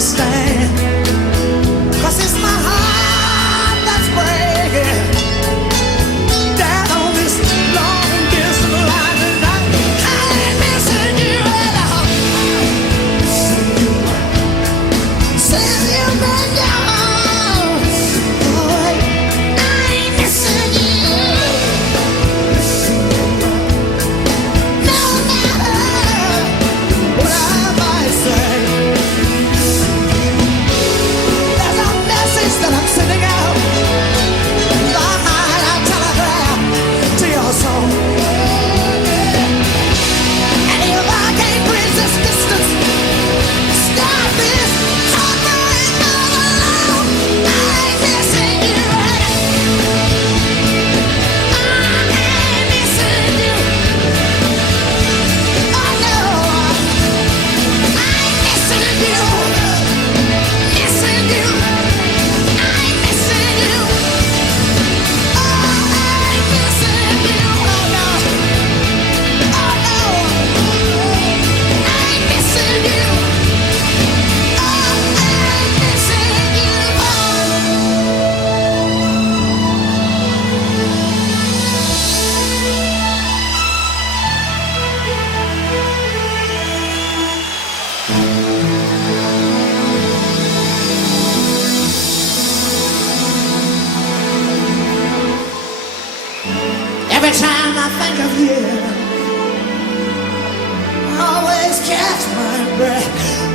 understand. 'Cause it's my heart that's breaking down on this long distance line tonight. I ain't missing you at all. Since you've been gone, boy, I ain't missing you. No matter what I might say, there's a message that I'm sending out behind a telegraph to your soul. And if I can't bridge this distance, stop this heartbreak all alone, I ain't missing you. I ain't missing you. Oh no, I ain't missing you. Missing you. I ain't missing you. Oh, I ain't missing you. Oh no. Oh no. I ain't missing you. Oh, I ain't missing you. Every time I think of you, I always catch my breath.